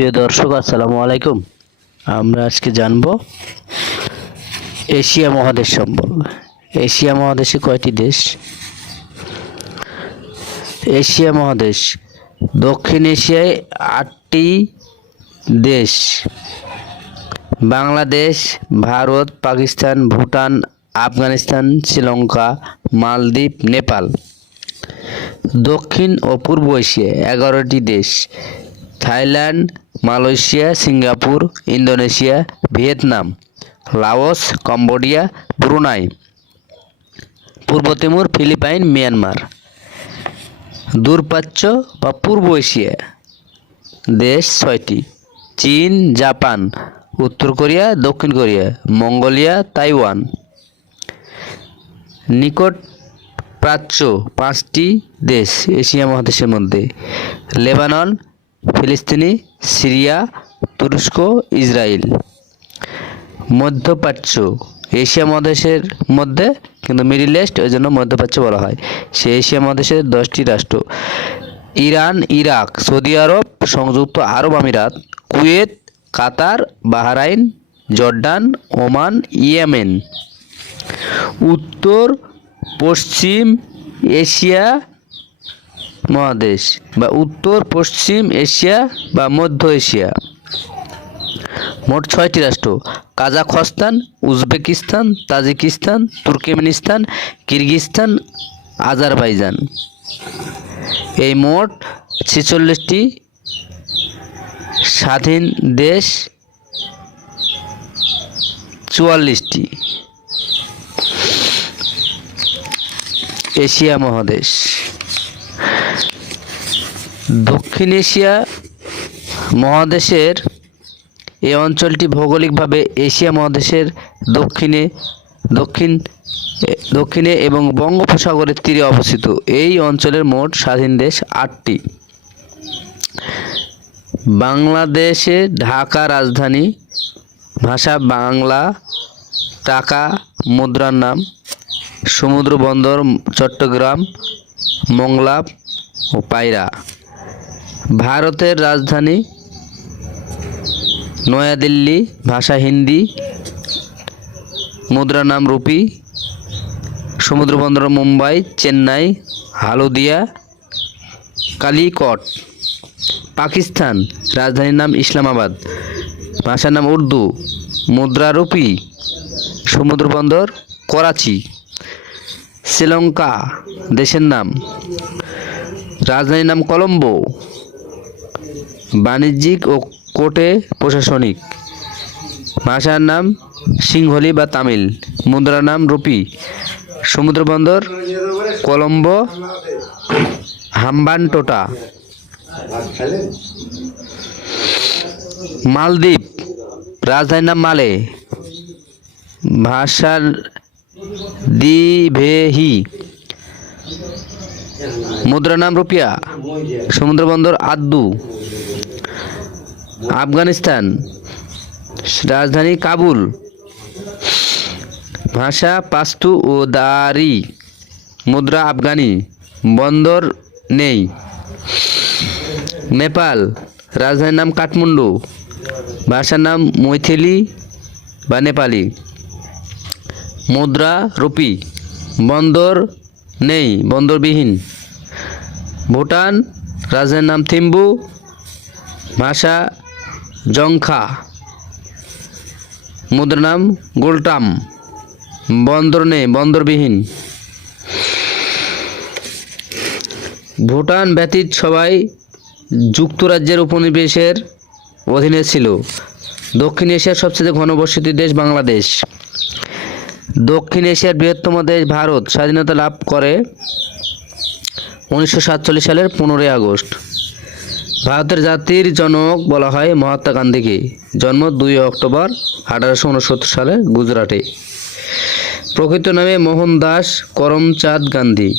প্রিয় দর্শক, আসসালামু আলাইকুম। আমরা আজকে জানব এশিয়া মহাদেশ সম্পর্কে। এশিয়া মহাদেশে কয়টি দেশ? এশিয়া মহাদেশ দক্ষিণ এশিয়ায় 8টি দেশ: বাংলাদেশ, ভারত, পাকিস্তান, ভুটান, আফগানিস্তান, শ্রীলঙ্কা, মালদ্বীপ, নেপাল। দক্ষিণ ও পূর্ব এশিয়ায় 11টি দেশ: Thailand, Malaysia, Singapore, Indonesia, Vietnam, Laos, Cambodia, Brunei. পূর্ব তিমুর, ফিলিপাইন, মিয়ানমার। দূরপ্রাচ্য বা পূর্ব এশিয়া দেশ 6টি: চীন, জাপান, উত্তর কোরিয়া, দক্ষিণ কোরিয়া, মঙ্গোলিয়া, তাইওয়ান। নিকট প্রাচ্য 5টি দেশ এশিয়া মহাদেশের মধ্যে: লেবানন, ফিলিস্তিন, সিরিয়া, তুরস্ক, ইসরায়েল। মধ্যপ্রাচ্য এশিয়া মহাদেশের মধ্যে, কিন্তু মিডল ইস্ট ওই জন্য মধ্যপ্রাচ্য বলা হয়। সে এশিয়া মহাদেশের 10টি রাষ্ট্র: ইরান, ইরাক, সৌদি আরব, সংযুক্ত আরব আমিরাত, কুয়েত, কাতার, বাহরাইন, জর্ডান, ওমান, ইয়েমেন। উত্তর পশ্চিম এশিয়া মহাদেশ বা উত্তর পশ্চিম এশিয়া বা মধ্য এশিয়া মোট 6টি রাষ্ট্র: Kazakhstan, Uzbekistan, Tajikistan, Turkmenistan, Kyrgyzstan, Azerbaijan. এই মোট 46টি স্বাধীন দেশ 44টি। এশিয়া মহাদেশ দক্ষিণ এশিয়া মহাদেশের এই অঞ্চলটি ভৌগোলিকভাবে এশিয়া মহাদেশের দক্ষিণে এবং বঙ্গোপসাগরের তীরে অবস্থিত। এই অঞ্চলের মোট স্বাধীন দেশ 8টি। বাংলাদেশে ঢাকা রাজধানী, ভাষা বাংলা, টাকা মুদ্রার নাম, সমুদ্র বন্দর চট্টগ্রাম, মোংলা ও পায়রা। ভারতের রাজধানী নয়াদিল্লি, ভাষা হিন্দি, মুদ্রার নাম রুপি, সমুদ্র বন্দর মুম্বাই, চেন্নাই, হালদিয়া, কালিকট। পাকিস্তান রাজধানীর নাম ইসলামাবাদ, ভাষার নাম উর্দু, মুদ্রা রুপি, সমুদ্র বন্দর করাচি। শ্রীলঙ্কা দেশের নাম, রাজধানীর নাম কলম্বো, বাণিজ্যিক ও কোর্টে প্রশাসনিক, ভাষার নাম সিংহলি বা তামিল, মুদ্রার নাম রুপি, সমুদ্র বন্দর কলম্বো, হাম্বানটোটা। মালদ্বীপ রাজধানীর নাম মালে, ভাষার দিভেহি, মুদ্রা নাম রুপিয়া, সমুদ্র বন্দর আদ্দু। আফগানিস্তান রাজধানী কাবুল, ভাষা পাস্তু ও দারি, মুদ্রা আফগানি, বন্দর নেই। নেপাল রাজধানীর নাম কাঠমান্ডু, ভাষার নাম মৈথিলি বা নেপালি, মুদ্রা রুপি, বন্দর নেই, বন্দরবিহীন। ভুটান রাজধানীর নাম থিম্পু, ভাষা জংখা, মুদ্রা নাম গোলটাম, বন্দর নেই, বন্দরবিহীন। ভুটান ব্যতীত সবাই যুক্তরাজ্যের উপনিবেশের অধীনে ছিল। দক্ষিণ এশিয়ার সবচেয়ে ঘনবসতি দেশ বাংলাদেশ। দক্ষিণ এশিয়ার বৃহত্তম দেশ ভারত স্বাধীনতা লাভ করে 1947 সালের 15ই আগস্ট। ভারতের জাতির জনক বলা হয় মহাত্মা গান্ধীকে। জন্ম 2 অক্টোবর 1869 সালে গুজরাটে। প্রকৃত নামে মোহনদাস করমচাঁদ গান্ধী।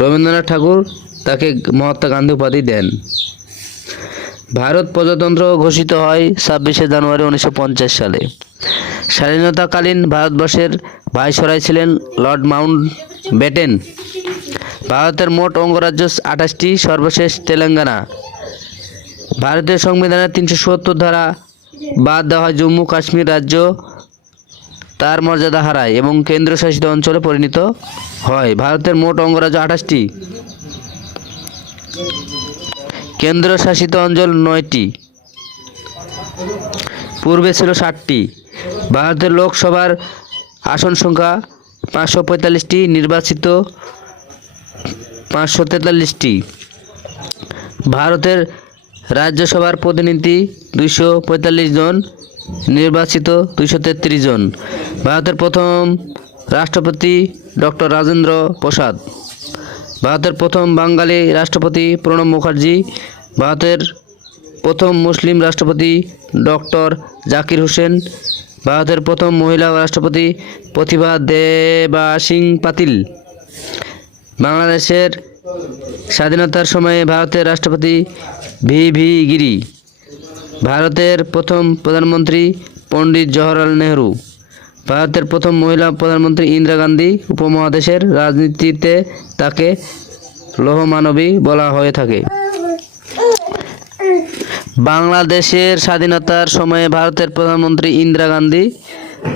রবীন্দ্রনাথ ঠাকুর তাকে মহাত্মা গান্ধী উপাধি দেন। ভারত প্রজাতন্ত্র ঘোষিত হয় 26শে জানুয়ারি 1950 সালে। স্বাধীনতাকালীন ভারতবর্ষের ভাইসরয় ছিলেন লর্ড মাউন্টব্যাটেন। ভারতের মোট অঙ্গরাজ্য 28টি, সর্বশেষ তেলেঙ্গানা। ভারতীয় সংবিধানের 370 ধারা বাদ দেওয়া হয়, জম্মু কাশ্মীর রাজ্য তার মর্যাদা হারায় এবং কেন্দ্রশাসিত অঞ্চলে পরিণত হয়। ভারতের মোট অঙ্গরাজ্য 28টি, কেন্দ্রশাসিত অঞ্চল 9টি, পূর্বে ছিল 60টি। ভারতের লোকসভার আসন সংখ্যা 545টি, নির্বাচিত 543টি। ভারতের রাজ্যসভার প্রতিনিধি 245 জন, নির্বাচিত 233 জন। ভারতের প্রথম রাষ্ট্রপতি ডক্টর রাজেন্দ্র প্রসাদ। ভারতের প্রথম বাঙালি রাষ্ট্রপতি প্রণব মুখার্জি। ভারতের প্রথম মুসলিম রাষ্ট্রপতি ডক্টর জাকির হোসেন। ভারতের প্রথম মহিলা রাষ্ট্রপতি প্রতিভা দেবাসিং পাতিল। বাংলাদেশের স্বাধীনতার সময়ে ভারতের রাষ্ট্রপতি ভি গিরি। ভারতের প্রথম প্রধানমন্ত্রী পণ্ডিত জওহরলাল নেহরু। ভারতের প্রথম মহিলা প্রধানমন্ত্রী ইন্দিরা গান্ধী। উপমহাদেশের রাজনীতিতে তাকে লৌহমানবী বলা হয়ে থাকে। বাংলাদেশের স্বাধীনতার সময়ে ভারতের প্রধানমন্ত্রী ইন্দিরা গান্ধী,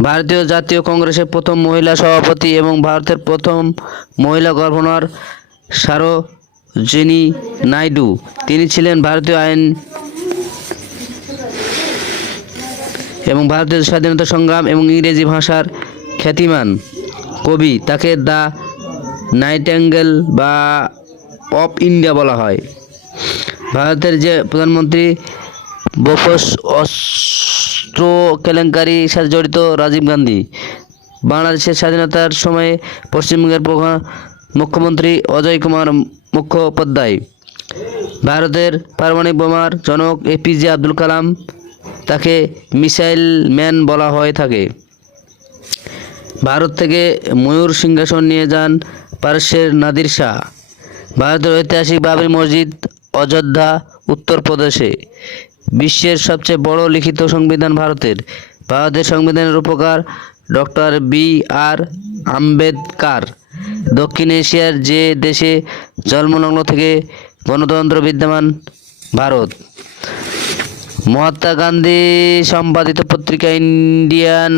ভারতীয় জাতীয় কংগ্রেসের প্রথম মহিলা সভাপতি এবং ভারতের প্রথম মহিলা গভর্নর সরোজিনী নাইডু। তিনি ছিলেন ভারতীয় আইন এবং ভারতের স্বাধীনতা সংগ্রাম এবং ইংরেজি ভাষার খ্যাতিমান কবি। তাকে দ্য নাইটিঙ্গেল বা অফ ইন্ডিয়া বলা হয়। ভারতের যে প্রধানমন্ত্রী বোফোর্স অস্ত্র কেলেঙ্কারির সাথে জড়িত রাজীব গান্ধী। বাংলাদেশের স্বাধীনতার সময়ে পশ্চিমবঙ্গের মুখ্যমন্ত্রী অজয় কুমার মুখোপাধ্যায়। ভারতের পারমাণবিক বোমার জনক এপিজে আব্দুল কালাম, তাকে মিসাইল ম্যান বলা হয়ে থাকে। ভারত থেকে ময়ূর সিংহাসন নিয়ে যান পারস্যের নাদির শাহ। ভারতের ঐতিহাসিক বাবরি মসজিদ অযোধ্যা, উত্তরপ্রদেশে। বিশ্বের সবচেয়ে বড় লিখিত সংবিধান ভারতের। ভারতের সংবিধানের রূপকার ডক্টর বি.আর. আম্বেদকর। দক্ষিণ এশিয়ার যে দেশে জন্মলগ্ন থেকে গণতন্ত্র বিদ্যমান ভারত। মহাত্মা গান্ধী সম্পাদিত পত্রিকা ইন্ডিয়ান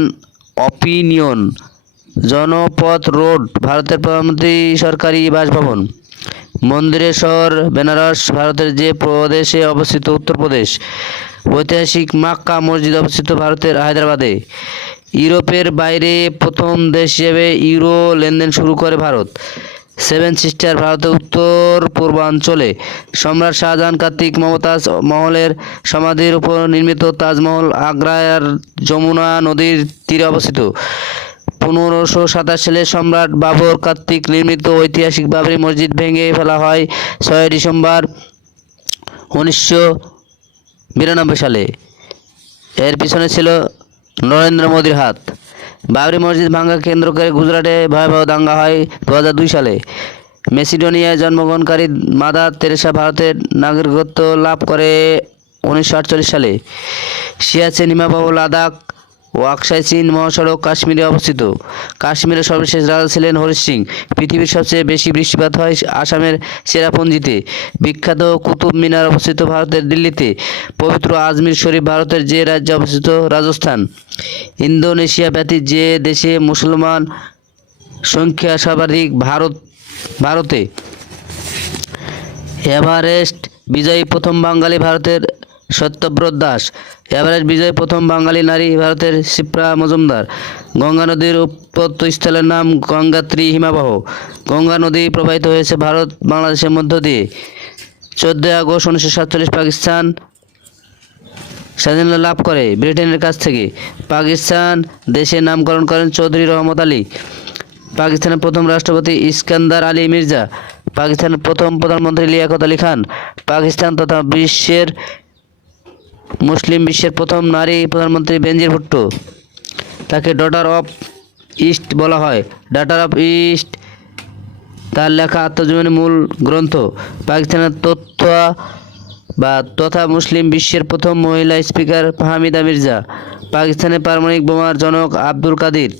অপিনিয়ন। জনপথ রোড ভারতের প্রধানমন্ত্রী সরকারি বাসভবন। মন্দিরের শহর বেনারস ভারতের যে প্রদেশে অবস্থিত উত্তরপ্রদেশ। ঐতিহাসিক মক্কা মসজিদ অবস্থিত ভারতের হায়দ্রাবাদে। ইউরোপের বাইরে প্রথম দেশ হিসেবে ইউরো লেনদেন শুরু করে ভারত। সেভেন সিস্টার ভারতের উত্তর পূর্বাঞ্চলে। সম্রাট শাহজাহান কর্তৃক মমতাজ মহলের সমাধির উপর নির্মিত তাজমহল আগ্রার যমুনা নদীর তীরে অবস্থিত। 1527 সালে সম্রাট বাবর কর্তৃক নির্মিত ঐতিহাসিক বাবরি মসজিদ ভেঙে ফেলা হয় 6 ডিসেম্বর 1992 সালে। এর পিছনে ছিল নরেন্দ্র মোদীর হাত। বাবরি মসজিদ ভাঙা কেন্দ্র করে গুজরাটে ভয়াবহ দাঙ্গা হয় 2002 সালে। মেসিডোনিয়ায় জন্মগ্রহণকারী মাদার তেরেসা ভারতের নাগরিকত্ব লাভ করে 1948 সালে। সিয়াচেন হিমবাহ লাদাখ ও আকসাই চীন মহাসড়ক কাশ্মীরে অবস্থিত। কাশ্মীরের সর্বশেষ রাজা ছিলেন হরি সিং। পৃথিবীর সবচেয়ে বেশি বৃষ্টিপাত হয় আসামের চেরাপুঞ্জিতে। বিখ্যাত কুতুব মিনার অবস্থিত ভারতের দিল্লিতে। পবিত্র আজমির শরীফ ভারতের যে রাজ্যে অবস্থিত রাজস্থান। ইন্দোনেশিয়া ব্যতীত যে দেশে মুসলমান সংখ্যা সর্বাধিক ভারতে। এভারেস্ট বিজয়ী প্রথম বাঙালি ভারতের সত্যব্রত দাস। এভারেস্ট বিজয়ী প্রথম বাঙালি নারী ভারতের শিপ্রা মজুমদার। গঙ্গা নদীর উৎপত্তিস্থলের নাম গঙ্গোত্রী হিমবাহ। গঙ্গা নদী প্রবাহিত হয়েছে ভারত বাংলাদেশের মধ্য দিয়ে। 14 আগস্ট 1947 পাকিস্তান স্বাধীনতা লাভ করে ব্রিটেনের কাছ থেকে। পাকিস্তান দেশের নামকরণ করেন চৌধুরী রহমত আলী। পাকিস্তানের প্রথম রাষ্ট্রপতি ইস্কান্দার আলী মির্জা। পাকিস্তানের প্রথম প্রধানমন্ত্রী লিয়াকত আলী খান। পাকিস্তান তথা মুসলিম বিশ্বের প্রথম নারী প্রধানমন্ত্রী বেনজির ভুট্টো। তাকে ডটার অফ ইস্ট বলা হয়। ডটার অফ ইস্ট তার লেখা আত্মজীবনী মূল গ্রন্থ। পাকিস্তানের তথা মুসলিম বিশ্বের প্রথম মহিলা স্পিকার ফাহমিদা মির্জা। পাকিস্তানের পারমাণবিক বোমার জনক আব্দুল কাদির।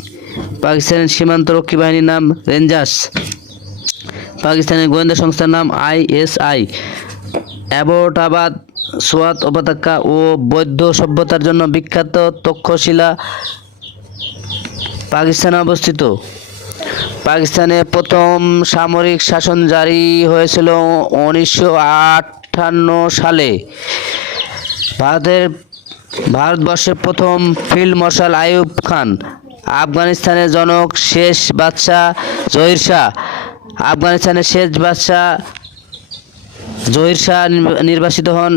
পাকিস্তানের সীমান্তরক্ষী বাহিনীর নাম রেঞ্জার্স। পাকিস্তানের গোয়েন্দা সংস্থার নাম ISI। অ্যাবোটাবাদ সোয়াত উপত্যকা ও বৌদ্ধ সভ্যতার জন্য বিখ্যাত তক্ষশিলা পাকিস্তানে অবস্থিত। পাকিস্তানে প্রথম সামরিক শাসন জারি হয়েছিল 1958 সালে। ভারতবর্ষের প্রথম ফিল্ড মার্শাল আইয়ুব খান, আফগানিস্তানের জনক শেষ বাদশাহ জহির শাহ, আফগানিস্তানের শেষ বাদশাহ জহির শাহ নির্বাসিত হন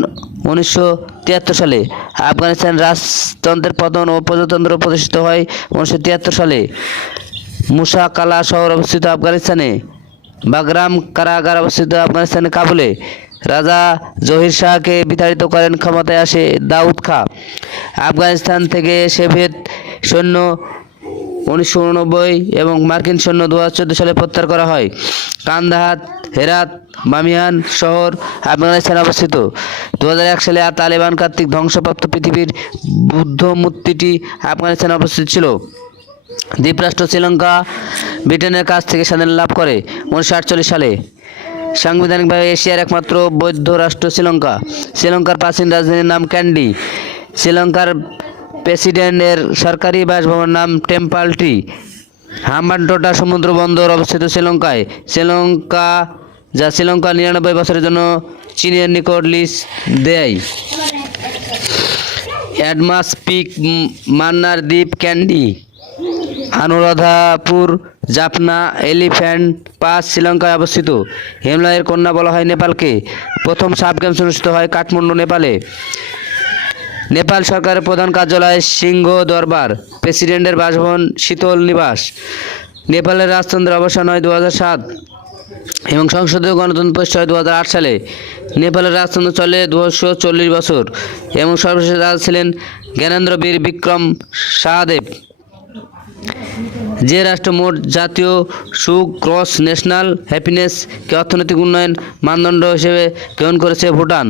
1973 সালে। আফগানিস্তান রাজতন্ত্রের পতন ও প্রজাতন্ত্র প্রতিষ্ঠিত হয় 1973 সালে। মুসা কালা শহর অবস্থিত আফগানিস্তানে। বাগরাম কারাগার অবস্থিত আফগানিস্তানের কাবুলে। রাজা জহির শাহকে বিতাড়িত করেন ক্ষমতায় আসে দাউদ খাঁ। আফগানিস্তান থেকে সোভিয়েত সৈন্য 1989 এবং মার্কিন সৈন্য 2014 সালে প্রত্যাহার করা হয়। কান্দাহার, হেরাত, বামিয়ান শহর আফগানিস্তানে অবস্থিত। 2001 সালে তালেবান কর্তৃক ধ্বংসপ্রাপ্ত পৃথিবীর বুদ্ধ মূর্তিটি আফগানিস্তানে অবস্থিত ছিল। দ্বীপরাষ্ট্র শ্রীলঙ্কা ব্রিটেনের কাছ থেকে স্বাধীনতা লাভ করে 1948 সালে। সাংবিধানিকভাবে এশিয়ার একমাত্র বৌদ্ধ রাষ্ট্র শ্রীলঙ্কা। শ্রীলঙ্কার প্রাচীন রাজধানীর নাম ক্যান্ডি। শ্রীলঙ্কার প্রেসিডেন্টের সরকারি বাসভবনের নাম টেম্পল ট্রি। হাম্বানটোটা সমুদ্র বন্দর অবস্থিত শ্রীলঙ্কায়। যা শ্রীলঙ্কা 99 বছরের জন্য চীনের নিকট লিজ দেয়। অ্যাডমাস পিক, মান্নার দ্বীপ, candy, Anuradhapura, Jaffna, elephant pass শ্রীলঙ্কায় অবস্থিত। হিমালয়ের কন্যা বলা হয় নেপালকে। প্রথম সাফ গেমস অনুষ্ঠিত হয় কাঠমান্ডু, নেপালে। নেপাল সরকারের প্রধান কার্যালয় সিংহ দরবার। প্রেসিডেন্টের বাসভবন শীতল নিবাস। নেপালের রাজতন্ত্রের অবসান হয় 2007 এবং সংসদীয় গণতন্ত্র প্রতিষ্ঠা হয় 2008 সালে। নেপালের রাজতন্ত্র চলে 240 বছর এবং সর্বশেষ রাজা ছিলেন জ্ঞানেন্দ্র বীর বিক্রম সাহাদেব। যে রাষ্ট্র মোট জাতীয় সুখ গ্রস ন্যাশনাল হ্যাপিনেসকে অর্থনৈতিক উন্নয়ন মানদণ্ড হিসেবে গ্রহণ করেছে ভুটান।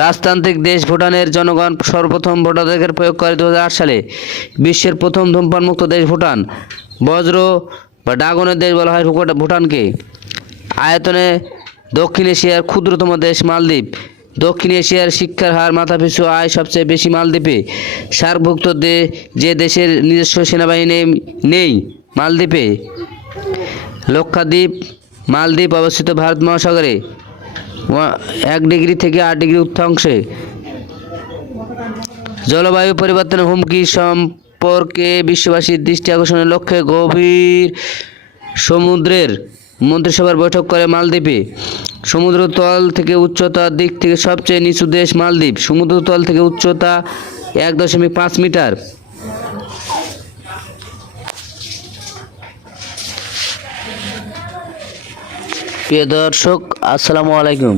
রাজতান্ত্রিক দেশ ভুটানের জনগণ সর্বপ্রথম ভোটাধিকার প্রয়োগ করে 2008 সালে। বিশ্বের প্রথম ধূমপানমুক্ত দেশ ভুটান। বজ্র বা ড্রাগনের দেশ বলা হয় ভুটানকে। আয়তনে দক্ষিণ এশিয়ার ক্ষুদ্রতম দেশ মালদ্বীপ। দক্ষিণ এশিয়ার শিক্ষার হার মাথাপিছু আয় সবচেয়ে বেশি মালদ্বীপে। সার্কভুক্ত যে দেশের নিজস্ব সেনাবাহিনী নেই মালদ্বীপে। লক্ষাদ্বীপ, মালদ্বীপ অবস্থিত ভারত মহাসাগরে 1 ডিগ্রি থেকে 8 ডিগ্রি উত্তরাংশে। জলবায়ু পরিবর্তনের হুমকি সম্পর্কে বিশ্ববাসীর দৃষ্টি আকর্ষণের লক্ষ্যে গভীর সমুদ্রের মন্ত্রিসভার বৈঠক করে মালদ্বীপে। সমুদ্রতল থেকে উচ্চতার দিক থেকে সবচেয়ে নিচু দেশ মালদ্বীপ। সমুদ্রতল থেকে উচ্চতা 1.5 মিটার। প্রিয় দর্শক, আসসালামু আলাইকুম।